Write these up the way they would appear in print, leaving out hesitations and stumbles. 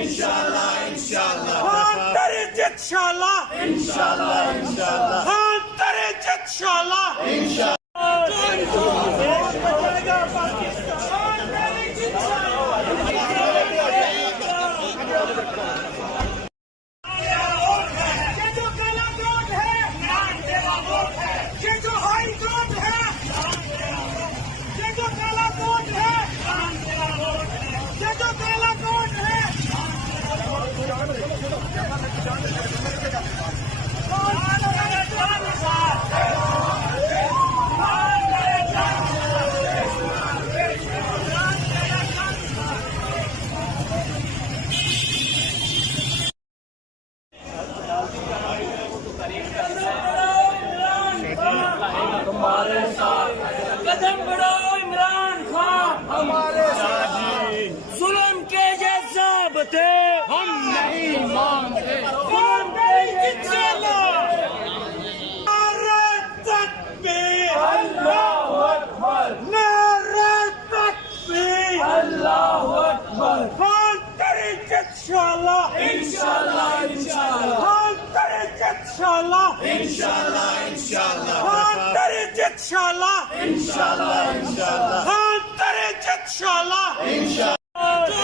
इंशाल्लाह इंशाल्लाह तेरी जित शाला इंशाल्लाह इंशाल्लाह तेरी जित शाला कदम बढ़ाओ इमरान खान हमारे साथ, जुल्म के ये ज़ाब्ते हम नहीं मानते। नारे तकबीर अल्लाहु अकबर नारे तकबीर अल्लाहु अकबर तेरी जित शाला इंशाल्लाह इंशाल्लाह तेरी जित शाला इंशाल्लाह इंशाल्लाह तेरी जित शाला इंशाल्लाह इंशाल्लाह तेरी जित शाला इंशाल्लाह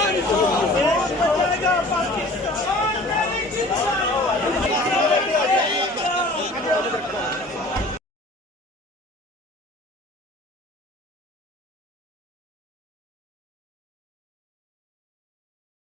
इंशाल्लाह